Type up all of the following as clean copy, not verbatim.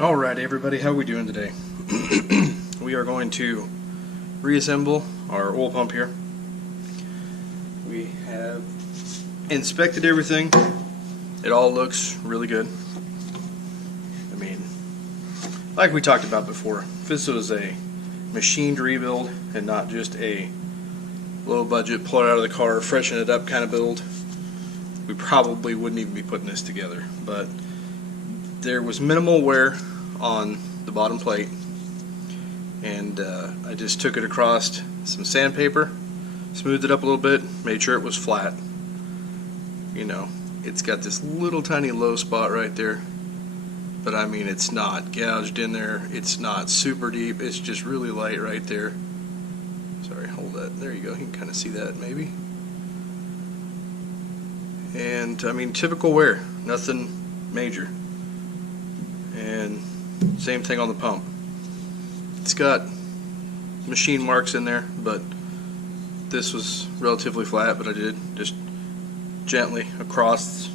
Alright everybody, how are we doing today? We are going to reassemble our oil pump here. We have inspected everything. It all looks really good. I mean, like we talked about before, if this was a machined rebuild and not just a low budget, pull it out of the car, freshen it up kind of build, we probably wouldn't even be putting this together. But there was minimal wear on the bottom plate, and I just took it across some sandpaper, smoothed it up a little bit, made sure it was flat. You know, it's got this little tiny low spot right there, but I mean, it's not gouged in there, it's not super deep, it's just really light right there. Sorry, hold that, there you go, you can kind of see that maybe. And I mean, typical wear, nothing major. And same thing on the pump. It's got machine marks in there, but this was relatively flat, but I did just gently across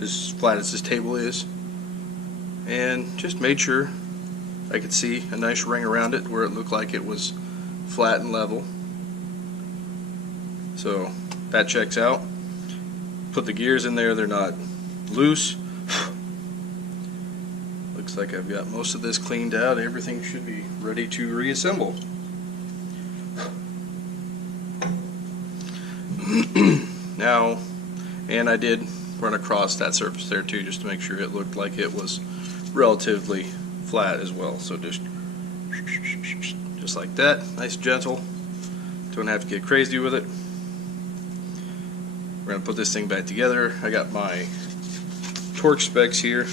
as flat as this table is, and just made sure I could see a nice ring around it where it looked like it was flat and level. So that checks out. Put the gears in there, they're not loose. Looks like I've got most of this cleaned out. Everything should be ready to reassemble. Now, and I did run across that surface there too, just to make sure it looked like it was relatively flat as well. So just like that, nice gentle. Don't have to get crazy with it. We're gonna put this thing back together. I got my torque specs here.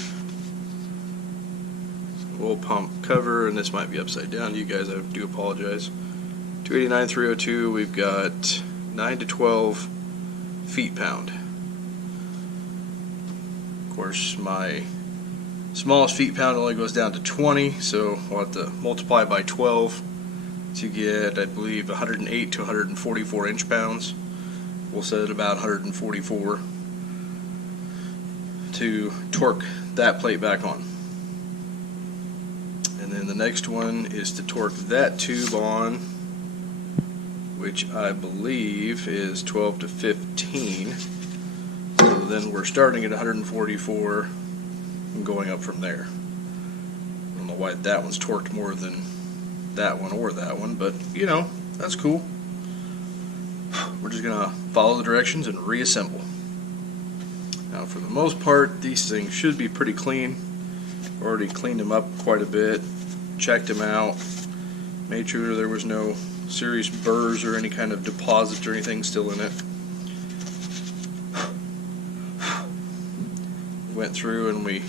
Oil pump cover, and this might be upside down. You guys, I do apologize. 289 302. We've got 9 to 12 feet-pound. Of course, my smallest feet-pound only goes down to 20, so I'll have to multiply by 12 to get, I believe, 108 to 144 inch-pounds. We'll set it about 144 to torque that plate back on. And then the next one is to torque that tube on, which I believe is 12 to 15. So then we're starting at 144 and going up from there. I don't know why that one's torqued more than that one or that one, but you know, that's cool. We're just gonna follow the directions and reassemble. Now, for the most part, these things should be pretty clean. Already cleaned them up quite a bit, checked them out, made sure there was no serious burrs or any kind of deposit or anything still in it. Went through and we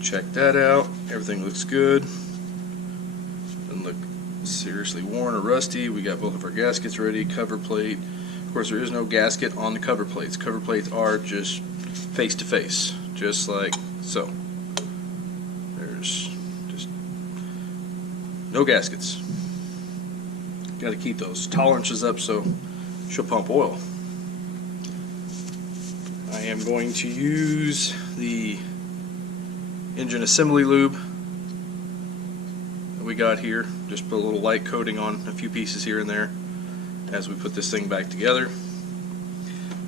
checked that out. Everything looks good. Doesn't look seriously worn or rusty. We got both of our gaskets ready, cover plate. Of course, there is no gasket on the cover plates. Cover plates are just face to face, just like so. There's just no gaskets. Got to keep those tolerances up so she'll pump oil. I am going to use the engine assembly lube that we got here. Just put a little light coating on a few pieces here and there as we put this thing back together.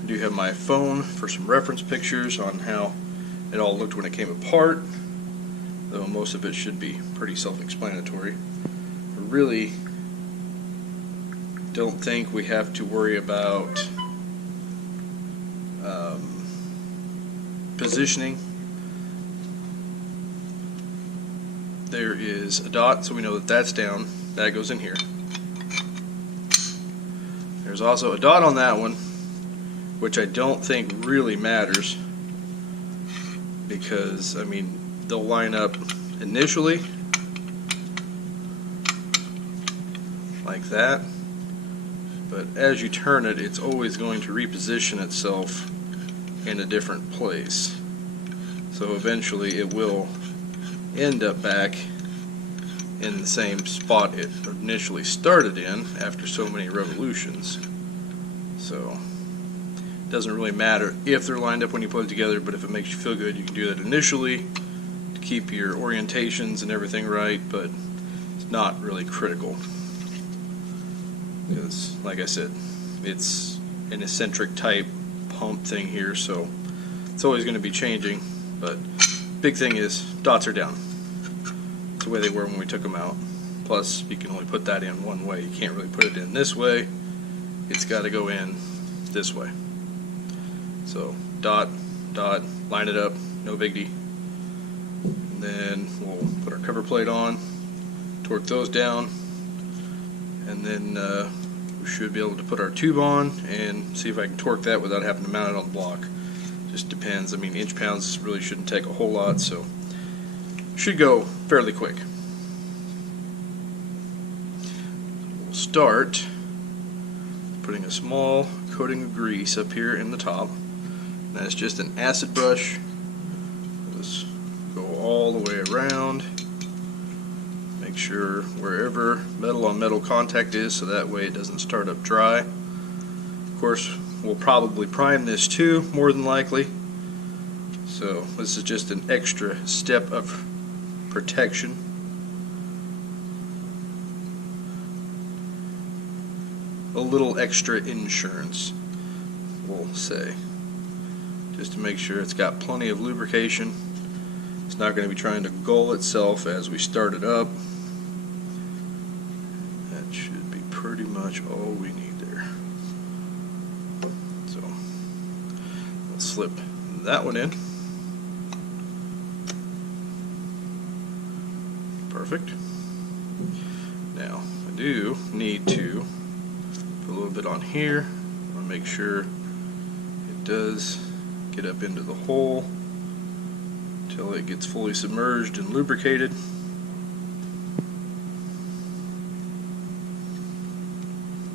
I do have my phone for some reference pictures on how it all looked when it came apart, though most of it should be pretty self-explanatory. I really don't think we have to worry about positioning. There is a dot, so we know that that's down. That goes in here. There's also a dot on that one, which I don't think really matters, because I mean, they'll line up initially like that, but as you turn it, it's always going to reposition itself in a different place. So eventually it will end up back in the same spot it initially started in after so many revolutions. So it doesn't really matter if they're lined up when you put it together, but if it makes you feel good, you can do that initially to keep your orientations and everything right, but it's not really critical. Because, like I said, it's an eccentric type pump thing here, so it's always going to be changing. But big thing is dots are down. It's the way they were when we took them out. Plus, you can only put that in one way. You can't really put it in this way. It's got to go in this way. So dot, dot, line it up, no biggie. And then we'll put our cover plate on, torque those down, and then we should be able to put our tube on and see if I can torque that without having to mount it on the block. Just depends. I mean, inch pounds really shouldn't take a whole lot, so should go fairly quick. We'll start putting a small coating of grease up here in the top. That's just an acid brush. Just go all the way around. Make sure wherever metal on metal contact is, so that way it doesn't start up dry. Of course, we'll probably prime this too, more than likely. So this is just an extra step of protection. A little extra insurance, we'll say, just to make sure it's got plenty of lubrication. It's not going to be trying to gull itself as we start it up. That should be pretty much all we need there. So we'll slip that one in. Perfect. Now I do need to put a little bit on here. I want to make sure it does get up into the hole until it gets fully submerged and lubricated.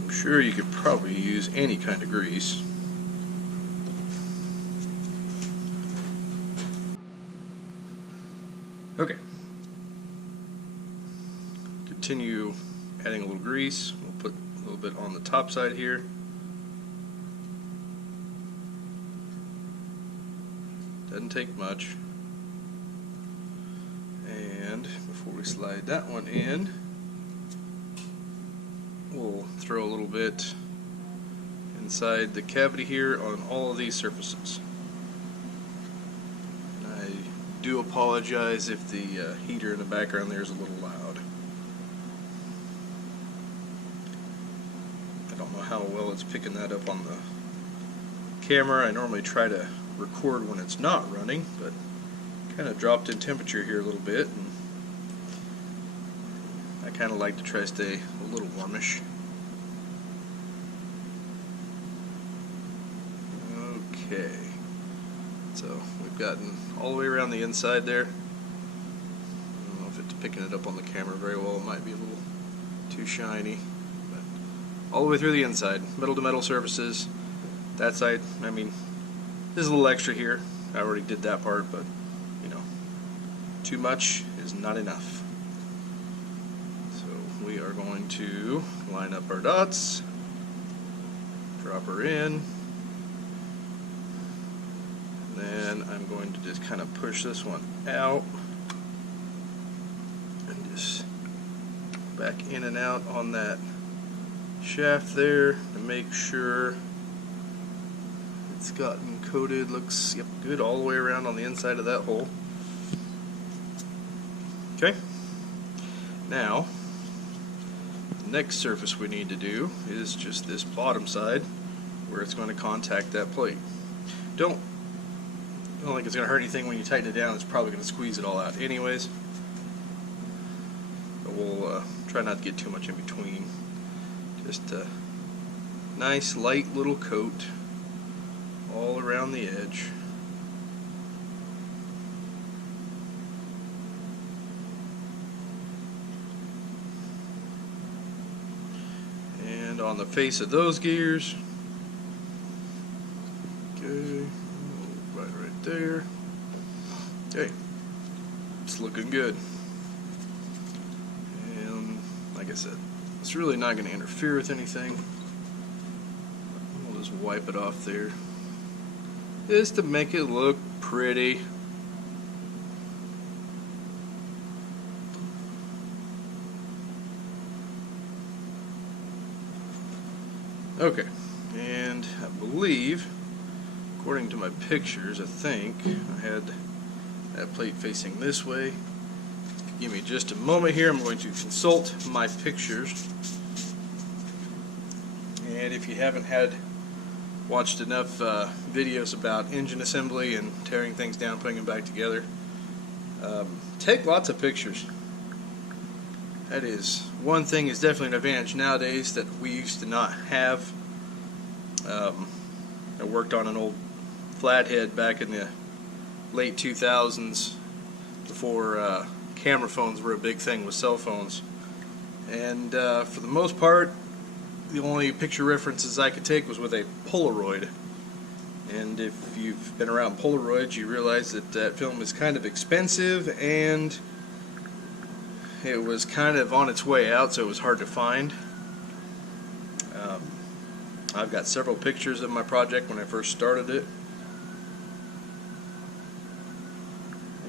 I'm sure you could probably use any kind of grease. Okay. Continue adding a little grease. We'll put a little bit on the top side here. Doesn't take much. And before we slide that one in, we'll throw a little bit inside the cavity here on all of these surfaces. And I do apologize if the heater in the background there is a little loud. I don't know how well it's picking that up on the camera. I normally try to record when it's not running, but kind of dropped in temperature here a little bit, and I kind of like to try to stay a little warmish. Okay, so we've gotten all the way around the inside there. I don't know if it's picking it up on the camera very well. It might be a little too shiny, but all the way through the inside, metal to metal surfaces. That side, I mean, there's a little extra here. I already did that part, but you know, too much is not enough. So we are going to line up our dots, drop her in, and then I'm going to just kind of push this one out and just back in and out on that shaft there to make sure it's gotten coated. Looks good all the way around on the inside of that hole. Okay, now the next surface we need to do is just this bottom side where it's going to contact that plate. I don't think it's going to hurt anything when you tighten it down. It's probably going to squeeze it all out anyways, but we'll try not to get too much in between. Just a nice light little coat all around the edge. And on the face of those gears. Okay, right there. Okay, it's looking good. And like I said, it's really not going to interfere with anything. We'll just wipe it off there, just to make it look pretty. Okay, and I believe, according to my pictures, I think I had that plate facing this way. Give me just a moment here. I'm going to consult my pictures. And if you haven't watched enough videos about engine assembly and tearing things down, putting them back together, take lots of pictures. That is one thing, is definitely an advantage nowadays that we used to not have. I worked on an old flathead back in the late 2000s, before camera phones were a big thing with cell phones, and for the most part the only picture references I could take was with a Polaroid. And if you've been around Polaroids, you realize that that film is kind of expensive, and it was kind of on its way out, so it was hard to find. I've got several pictures of my project when I first started it.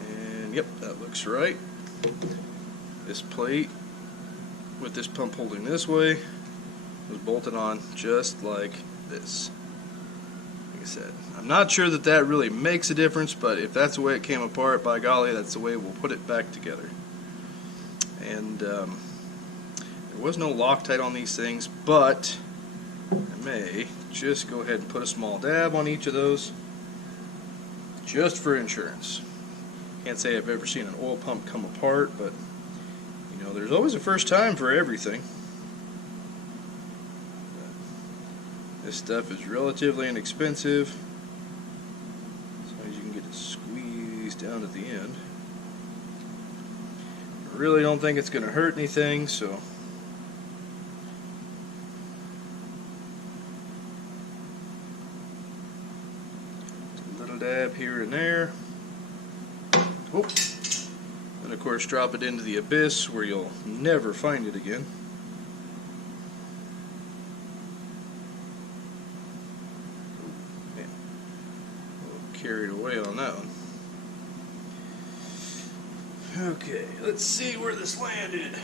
And yep, that looks right. This plate with this pump holding this way was bolted on just like this. Like I said, I'm not sure that that really makes a difference, but if that's the way it came apart, by golly, that's the way we'll put it back together. And there was no Loctite on these things, but I may just go ahead and put a small dab on each of those just for insurance. Can't say I've ever seen an oil pump come apart, but you know, there's always a first time for everything. This stuff is relatively inexpensive, as long as you can get it squeezed down at the end. I really don't think it's going to hurt anything, so a little dab here and there. Oh. And of course drop it into the abyss where you'll never find it again. Carried away on that one. Okay, let's see where this landed.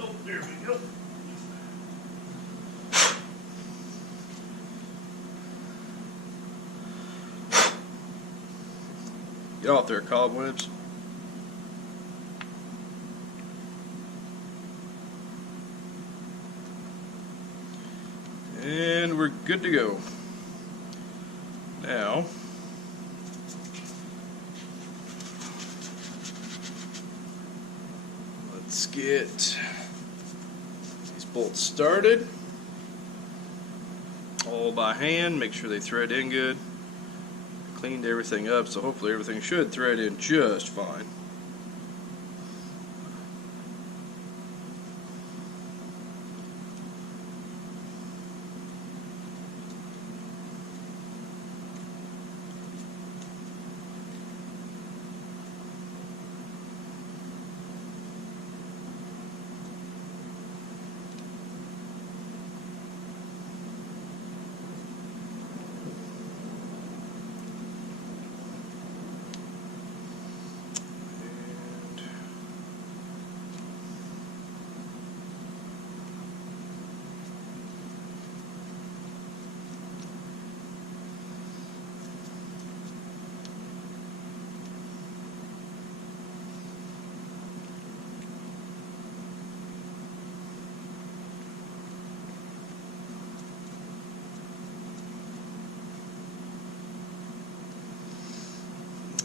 Oh, there we go. Get off there, cobwebs. And we're good to go. Now, let's get these bolts started. All by hand, make sure they thread in good. Cleaned everything up, so hopefully everything should thread in just fine.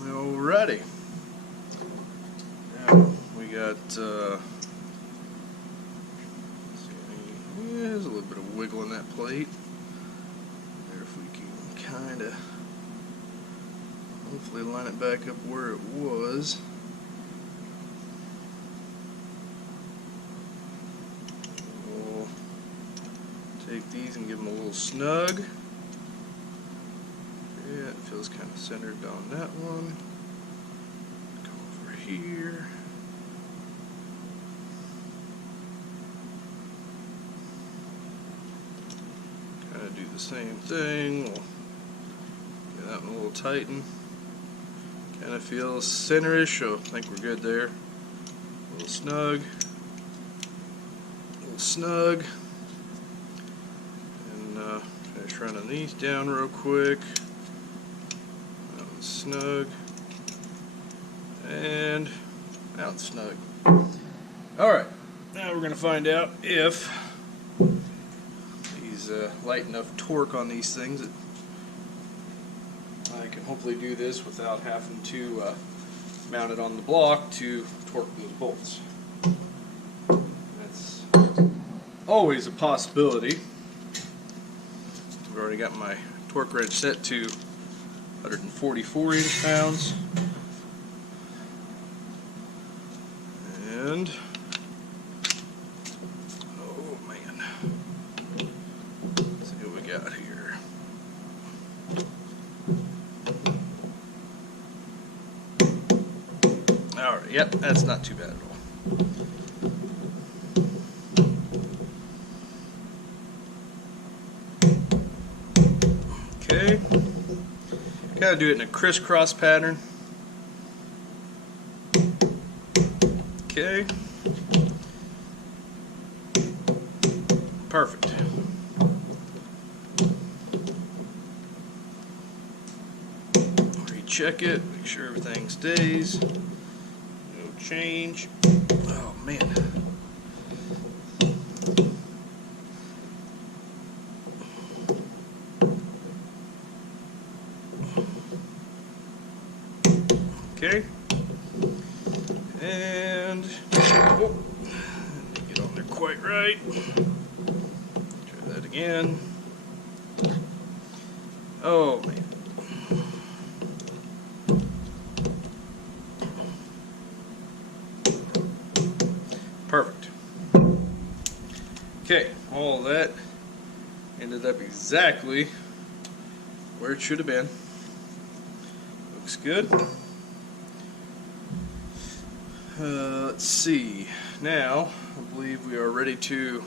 Alrighty. Now we got there's a little bit of wiggle in that plate. There, if we can kind of hopefully line it back up where it was. We'll take these and give them a little snug. Yeah, it feels kind of centered on that one. Go over here. Kind of do the same thing. We'll get that one a little tighten. Kind of feels center-ish, so I think we're good there. A little snug. snug. And finish running these down real quick. Out and snug. And out and snug. Alright, now we're going to find out if these light enough torque on these things that I can hopefully do this without having to mount it on the block to torque those bolts. That's always a possibility. I've already got my torque wrench set to 144 inch-pounds. And oh man, let's see what we got here. Alright, yep, that's not too bad at all. Okay, kind of do it in a crisscross pattern. Okay, perfect. Recheck it, make sure everything stays. No change. Oh man. Okay. And oh, didn't get on there quite right. Try that again. Oh man. Perfect. Okay, all that ended up exactly where it should have been. Looks good. Let's see. Now, I believe we are ready to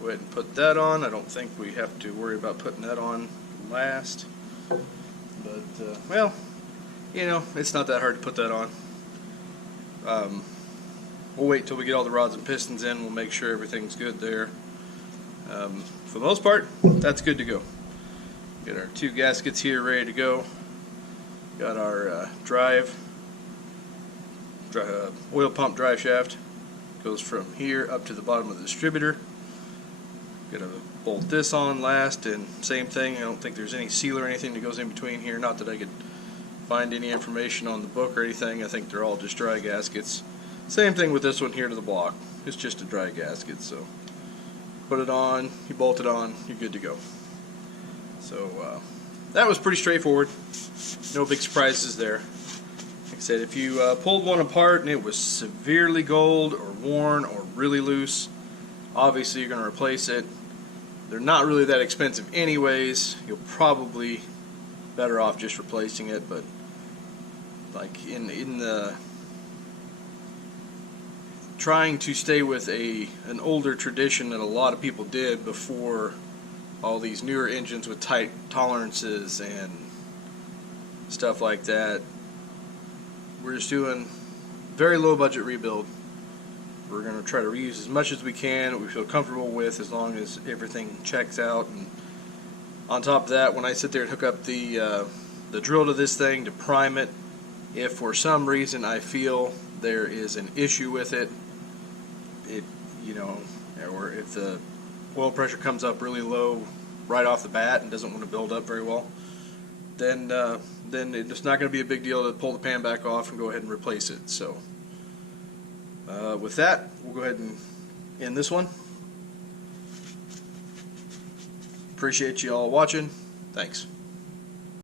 go ahead and put that on. I don't think we have to worry about putting that on last. But, well, you know, it's not that hard to put that on. We'll wait till we get all the rods and pistons in. We'll make sure everything's good there. For the most part, that's good to go. Got our two gaskets here ready to go. Got our oil pump drive shaft. Goes from here up to the bottom of the distributor. Gonna bolt this on last, and same thing. I don't think there's any seal or anything that goes in between here. Not that I could find any information on the book or anything. I think they're all just dry gaskets. Same thing with this one here to the block. It's just a dry gasket, so put it on, you bolt it on, you're good to go. So that was pretty straightforward. No big surprises there. Like I said, if you pulled one apart and it was severely gold or worn or really loose, obviously you're going to replace it. They're not really that expensive anyways. You'll probably better off just replacing it, but like in the trying to stay with an older tradition that a lot of people did before all these newer engines with tight tolerances and stuff like that. We're just doing very low budget rebuild. We're going to try to reuse as much as we can that we feel comfortable with, as long as everything checks out. And on top of that, when I sit there and hook up the drill to this thing to prime it, if for some reason I feel there is an issue with it, or if the oil pressure comes up really low right off the bat and doesn't want to build up very well, then it's not going to be a big deal to pull the pan back off and go ahead and replace it. So with that, we'll go ahead and end this one. Appreciate you all watching. Thanks.